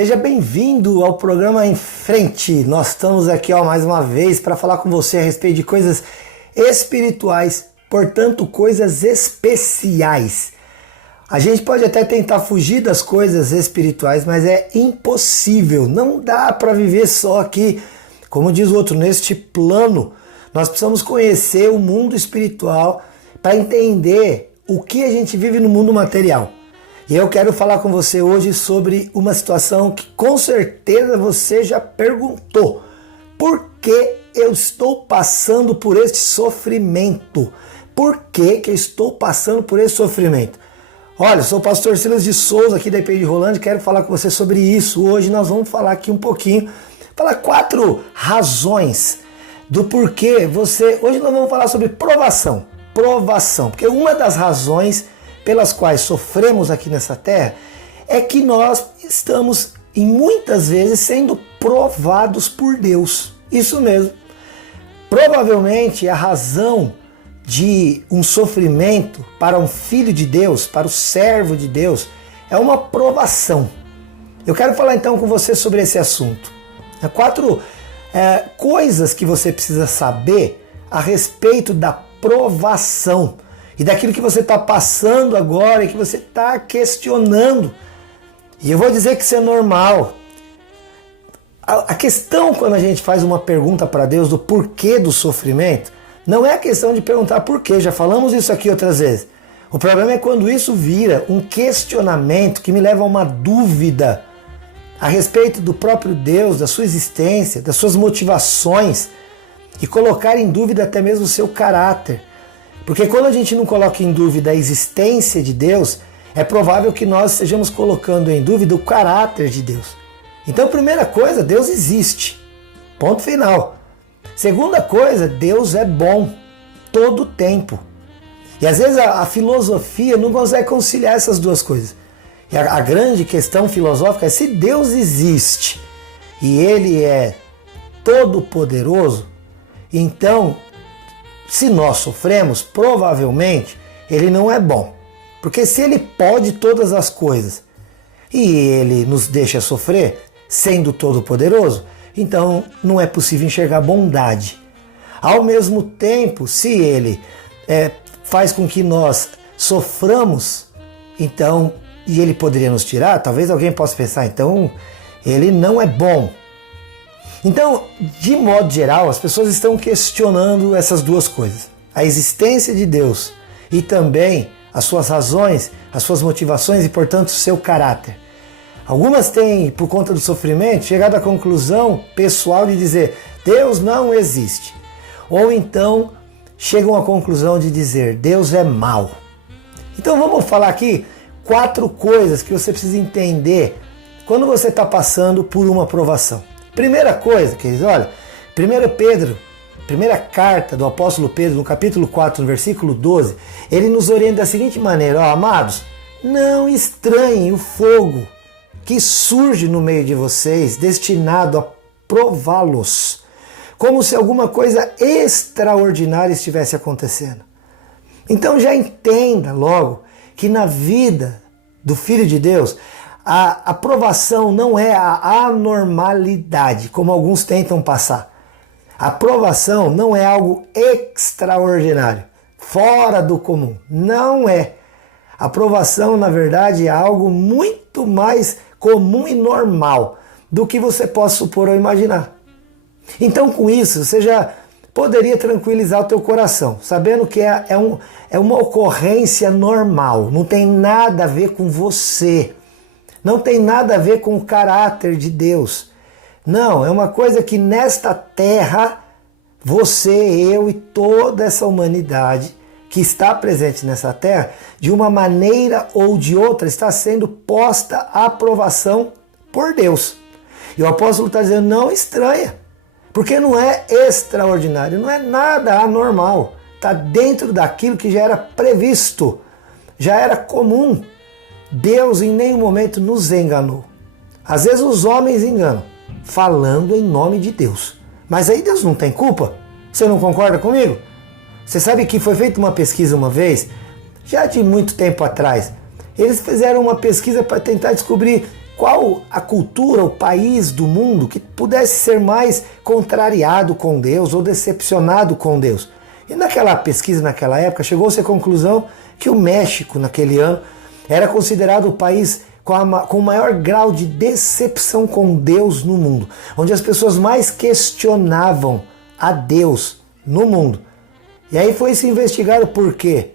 Seja bem-vindo ao programa Em Frente. Nós estamos aqui mais uma vez para falar com você a respeito de coisas espirituais, portanto coisas especiais. A gente pode até tentar fugir das coisas espirituais, mas é impossível. Não dá para viver só aqui, como diz o outro, neste plano. Nós precisamos conhecer o mundo espiritual para entender o que a gente vive no mundo material. E eu quero falar com você hoje sobre uma situação que com certeza você já perguntou. Por que eu estou passando por este sofrimento? Por que eu estou passando por esse sofrimento? Olha, eu sou o pastor Silas de Souza aqui da IPI de Rolândia e quero falar com você sobre isso. Hoje nós vamos falar aqui um pouquinho, falar 4 razões do porquê você... Hoje nós vamos falar sobre provação, porque uma das razões pelas quais sofremos aqui nessa terra é que nós estamos, e muitas vezes, sendo provados por Deus. Isso mesmo. Provavelmente a razão de um sofrimento para um filho de Deus, para o servo de Deus, é uma provação. Eu quero falar então com você sobre esse assunto. 4 coisas que você precisa saber a respeito da provação e daquilo que você está passando agora e que você está questionando. E eu vou dizer que isso é normal. A questão quando a gente faz uma pergunta para Deus do porquê do sofrimento, não é a questão de perguntar porquê, já falamos isso aqui outras vezes. O problema é quando isso vira um questionamento que me leva a uma dúvida a respeito do próprio Deus, da sua existência, das suas motivações e colocar em dúvida até mesmo o seu caráter. Porque quando a gente não coloca em dúvida a existência de Deus, é provável que nós estejamos colocando em dúvida o caráter de Deus. Então, primeira coisa, Deus existe. Ponto final. Segunda coisa, Deus é bom todo o tempo. E às vezes a filosofia não consegue conciliar essas duas coisas. E a grande questão filosófica é se Deus existe e Ele é todo poderoso, então se nós sofremos, provavelmente Ele não é bom. Porque se Ele pode todas as coisas e Ele nos deixa sofrer, sendo todo poderoso, então não é possível enxergar bondade. Ao mesmo tempo, se Ele faz com que nós soframos, então, e Ele poderia nos tirar, talvez alguém possa pensar, então Ele não é bom. Então, de modo geral, as pessoas estão questionando essas duas coisas. A existência de Deus e também as suas razões, as suas motivações e, portanto, o seu caráter. Algumas têm, por conta do sofrimento, chegado à conclusão pessoal de dizer Deus não existe. Ou então chegam à conclusão de dizer Deus é mau. Então vamos falar aqui 4 coisas que você precisa entender quando você está passando por uma provação. Primeira coisa, queridos, olha, 1 Pedro, primeira carta do apóstolo Pedro, no capítulo 4, no versículo 12, ele nos orienta da seguinte maneira, amados, não estranhem o fogo que surge no meio de vocês, destinado a prová-los, como se alguma coisa extraordinária estivesse acontecendo. Então já entenda logo que na vida do Filho de Deus, a provação não é a anormalidade, como alguns tentam passar. A provação não é algo extraordinário, fora do comum. Não é. A provação, na verdade, é algo muito mais comum e normal do que você possa supor ou imaginar. Então, com isso, você já poderia tranquilizar o teu coração, sabendo que é uma ocorrência normal, não tem nada a ver com você. Não tem nada a ver com o caráter de Deus. Não, é uma coisa que nesta terra, você, eu e toda essa humanidade que está presente nessa terra, de uma maneira ou de outra, está sendo posta à provação por Deus. E o apóstolo está dizendo, não estranha, porque não é extraordinário, não é nada anormal. Está dentro daquilo que já era previsto, já era comum. Deus em nenhum momento nos enganou. Às vezes os homens enganam, falando em nome de Deus. Mas aí Deus não tem culpa? Você não concorda comigo? Você sabe que foi feita uma pesquisa uma vez, já de muito tempo atrás. Eles fizeram uma pesquisa para tentar descobrir qual a cultura, o país do mundo que pudesse ser mais contrariado com Deus ou decepcionado com Deus. E naquela pesquisa, naquela época, chegou-se à conclusão que o México, naquele ano, era considerado o país com o maior grau de decepção com Deus no mundo, onde as pessoas mais questionavam a Deus no mundo. E aí foi se investigado por quê.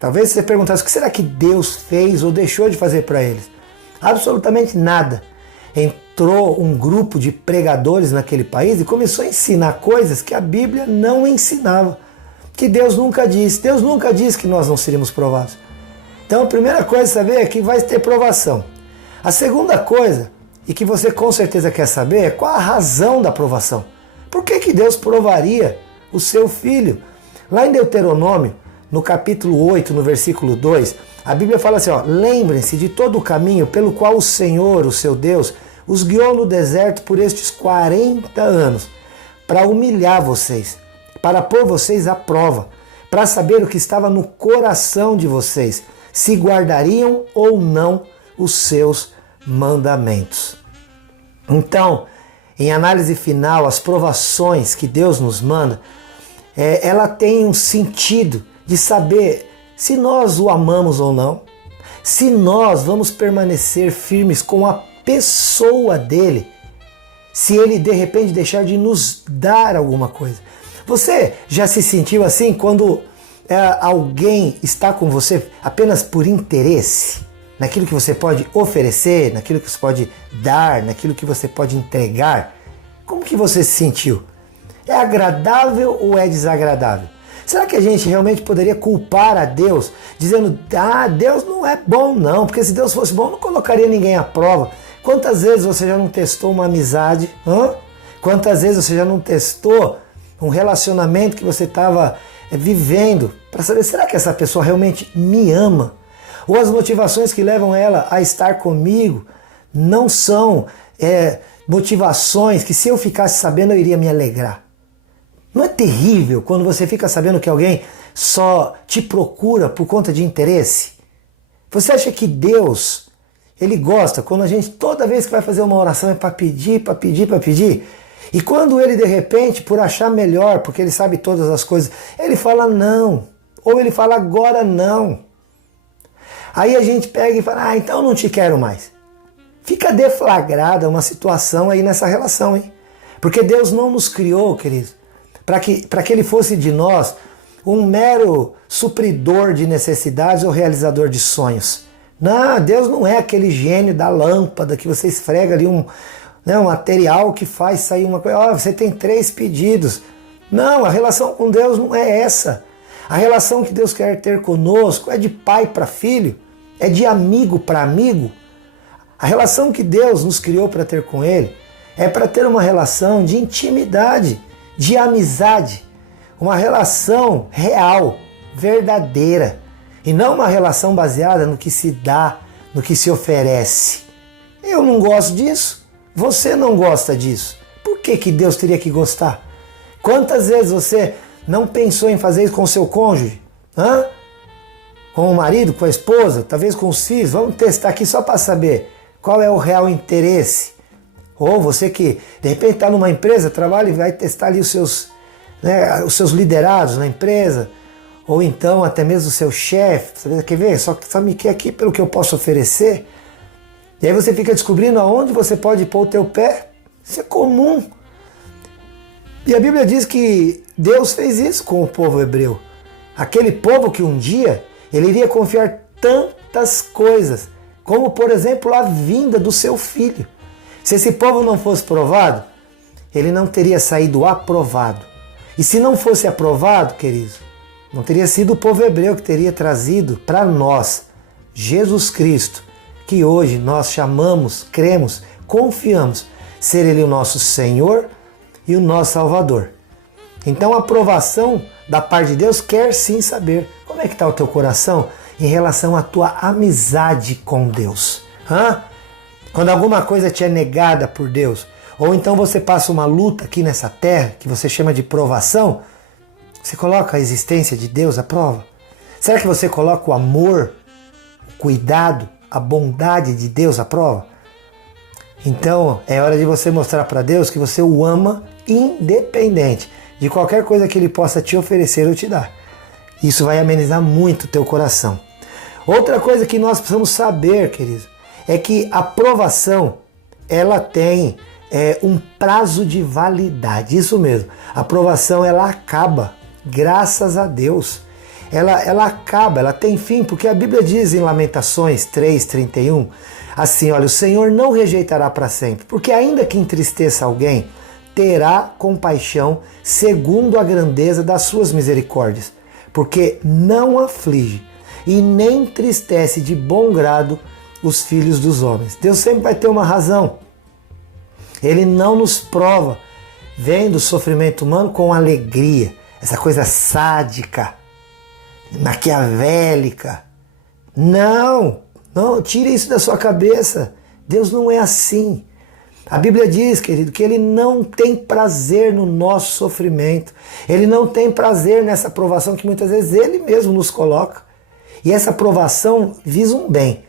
Talvez você perguntasse, o que será que Deus fez ou deixou de fazer para eles? Absolutamente nada. Entrou um grupo de pregadores naquele país e começou a ensinar coisas que a Bíblia não ensinava, que Deus nunca disse. Deus nunca disse que nós não seríamos provados. Então a primeira coisa a saber é que vai ter provação. A segunda coisa, e que você com certeza quer saber, é qual a razão da provação. Por que Deus provaria o seu filho? Lá em Deuteronômio, no capítulo 8, no versículo 2, a Bíblia fala assim, lembrem-se de todo o caminho pelo qual o Senhor, o seu Deus, os guiou no deserto por estes 40 anos, para humilhar vocês, para pôr vocês à prova, para saber o que estava no coração de vocês, se guardariam ou não os seus mandamentos. Então, em análise final, as provações que Deus nos manda, ela tem um sentido de saber se nós o amamos ou não, se nós vamos permanecer firmes com a pessoa dele, se ele de repente deixar de nos dar alguma coisa. Você já se sentiu assim quando alguém está com você apenas por interesse? Naquilo que você pode oferecer, naquilo que você pode dar, naquilo que você pode entregar? Como que você se sentiu? É agradável ou é desagradável? Será que a gente realmente poderia culpar a Deus, dizendo, Deus não é bom não, porque se Deus fosse bom não colocaria ninguém à prova? Quantas vezes você já não testou uma amizade? Quantas vezes você já não testou um relacionamento que você estava vivendo para saber, será que essa pessoa realmente me ama? Ou as motivações que levam ela a estar comigo não são motivações que se eu ficasse sabendo eu iria me alegrar. Não é terrível quando você fica sabendo que alguém só te procura por conta de interesse? Você acha que Deus, Ele gosta quando a gente, toda vez que vai fazer uma oração, é para pedir, para pedir, para pedir? E quando Ele de repente, por achar melhor, porque Ele sabe todas as coisas, Ele fala não, ou Ele fala agora não. Aí a gente pega e fala, então não te quero mais. Fica deflagrada uma situação aí nessa relação, hein? Porque Deus não nos criou, querido, para que Ele fosse de nós um mero supridor de necessidades ou realizador de sonhos. Não, Deus não é aquele gênio da lâmpada que você esfrega ali um material que faz sair uma coisa. Você tem 3 pedidos. Não, a relação com Deus não é essa. A relação que Deus quer ter conosco é de pai para filho, é de amigo para amigo. A relação que Deus nos criou para ter com Ele é para ter uma relação de intimidade, de amizade, uma relação real, verdadeira, e não uma relação baseada no que se dá, no que se oferece. Eu não gosto disso, você não gosta disso. Por que Deus teria que gostar? Quantas vezes você não pensou em fazer isso com o seu cônjuge? Com o marido, com a esposa, talvez com os filhos? Vamos testar aqui só para saber qual é o real interesse. Ou você que de repente está numa empresa, trabalha e vai testar ali os seus liderados na empresa, ou então até mesmo o seu chefe, você quer ver? Só me quer aqui pelo que eu posso oferecer. E aí você fica descobrindo aonde você pode pôr o teu pé. Isso é comum. E a Bíblia diz que Deus fez isso com o povo hebreu. Aquele povo que um dia ele iria confiar tantas coisas, como por exemplo a vinda do seu filho. Se esse povo não fosse provado, ele não teria saído aprovado. E se não fosse aprovado, queridos, não teria sido o povo hebreu que teria trazido para nós Jesus Cristo, que hoje nós chamamos, cremos, confiamos ser Ele o nosso Senhor e o nosso Salvador. Então a aprovação da parte de Deus quer sim saber como é que está o teu coração em relação à tua amizade com Deus. Quando alguma coisa te é negada por Deus, ou então você passa uma luta aqui nessa terra, que você chama de provação, você coloca a existência de Deus à prova? Será que você coloca o amor, o cuidado, a bondade de Deus à prova? Então é hora de você mostrar para Deus que você o ama independente de qualquer coisa que Ele possa te oferecer ou te dar. Isso vai amenizar muito o teu coração. Outra coisa que nós precisamos saber, querido, é que a provação, ela tem um prazo de validade. Isso mesmo, a provação ela acaba, graças a Deus. Ela acaba, ela tem fim, porque a Bíblia diz em Lamentações 3:31, assim, olha, o Senhor não rejeitará para sempre, porque ainda que entristeça alguém, terá compaixão segundo a grandeza das suas misericórdias, porque não aflige e nem entristece de bom grado os filhos dos homens. Deus sempre vai ter uma razão. Ele não nos prova vendo o sofrimento humano com alegria, essa coisa sádica, maquiavélica. Não, tire isso da sua cabeça. Deus não é assim. A Bíblia diz, querido, que Ele não tem prazer no nosso sofrimento. Ele não tem prazer nessa provação que muitas vezes Ele mesmo nos coloca. E essa provação visa um bem.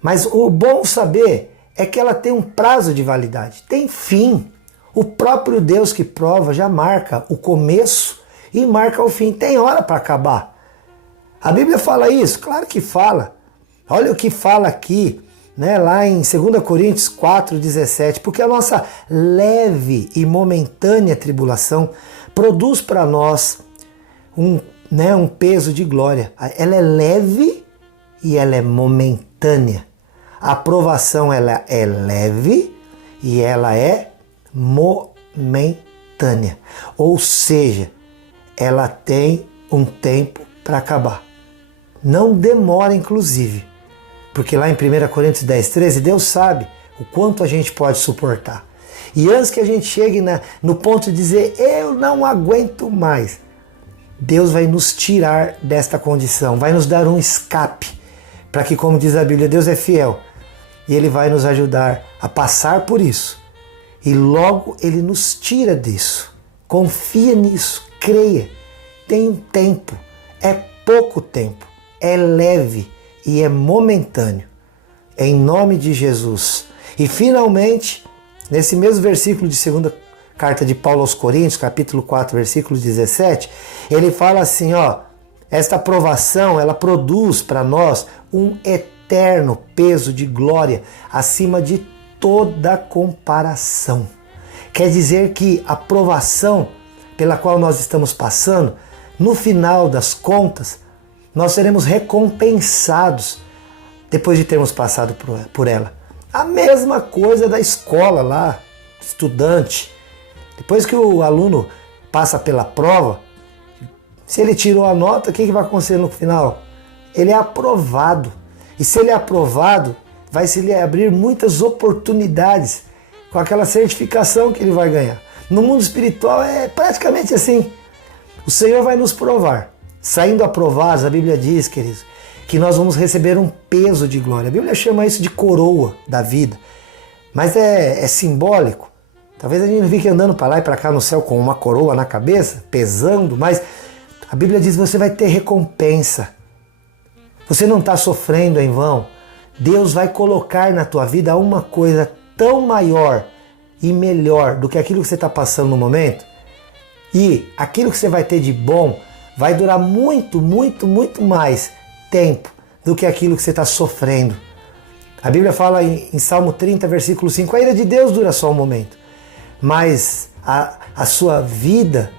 Mas o bom saber é que ela tem um prazo de validade, tem fim. O próprio Deus que prova já marca o começo e marca o fim. Tem hora para acabar. A Bíblia fala isso? Claro que fala. Olha o que fala aqui, né, lá em 2 Coríntios 4:17, porque a nossa leve e momentânea tribulação produz para nós um peso de glória. Ela é leve e ela é momentânea. A provação ela é leve e ela é momentânea. Ou seja, ela tem um tempo para acabar. Não demora, inclusive. Porque lá em 1 Coríntios 10:13, Deus sabe o quanto a gente pode suportar. E antes que a gente chegue no ponto de dizer, eu não aguento mais, Deus vai nos tirar desta condição, vai nos dar um escape, para que, como diz a Bíblia, Deus é fiel. E Ele vai nos ajudar a passar por isso. E logo Ele nos tira disso. Confia nisso, creia. Tem tempo, é pouco tempo, é leve e é momentâneo, em nome de Jesus. E finalmente, nesse mesmo versículo de 2ª carta de Paulo aos Coríntios, capítulo 4, versículo 17, ele fala assim, esta provação, ela produz para nós um eterno peso de glória acima de toda comparação. Quer dizer que a provação pela qual nós estamos passando, no final das contas, nós seremos recompensados depois de termos passado por ela. A mesma coisa da escola lá, estudante. Depois que o aluno passa pela prova, se ele tirou a nota, o que vai acontecer no final? Ele é aprovado. E se ele é aprovado, vai se lhe abrir muitas oportunidades com aquela certificação que ele vai ganhar. No mundo espiritual é praticamente assim. O Senhor vai nos provar. Saindo aprovados, a Bíblia diz, queridos, que nós vamos receber um peso de glória. A Bíblia chama isso de coroa da vida. Mas é simbólico. Talvez a gente não fique andando para lá e para cá no céu com uma coroa na cabeça, pesando, mas a Bíblia diz que você vai ter recompensa. Você não está sofrendo em vão. Deus vai colocar na tua vida uma coisa tão maior e melhor do que aquilo que você está passando no momento. E aquilo que você vai ter de bom vai durar muito, muito, muito mais tempo do que aquilo que você está sofrendo. A Bíblia fala em Salmo 30, versículo 5, a ira de Deus dura só um momento, mas a sua vida,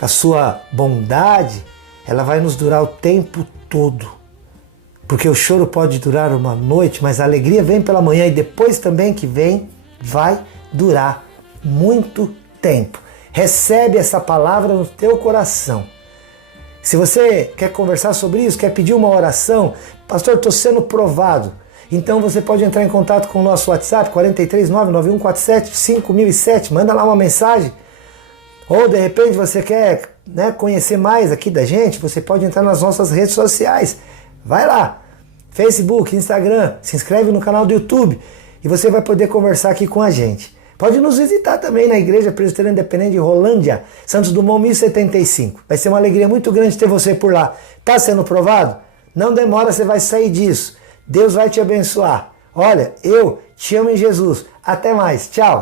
a sua bondade, ela vai nos durar o tempo todo. Porque o choro pode durar uma noite, mas a alegria vem pela manhã e depois também que vem, vai durar muito tempo. Recebe essa palavra no teu coração. Se você quer conversar sobre isso, quer pedir uma oração, pastor, estou sendo provado. Então você pode entrar em contato com o nosso WhatsApp, 439-9147-5007, manda lá uma mensagem. Ou de repente você quer conhecer mais aqui da gente, você pode entrar nas nossas redes sociais. Vai lá, Facebook, Instagram, se inscreve no canal do YouTube e você vai poder conversar aqui com a gente. Pode nos visitar também na Igreja Presbiteriana Independente de Rolândia, Santos Dumont 1075. Vai ser uma alegria muito grande ter você por lá. Está sendo provado? Não demora, você vai sair disso. Deus vai te abençoar. Olha, eu te amo em Jesus. Até mais. Tchau.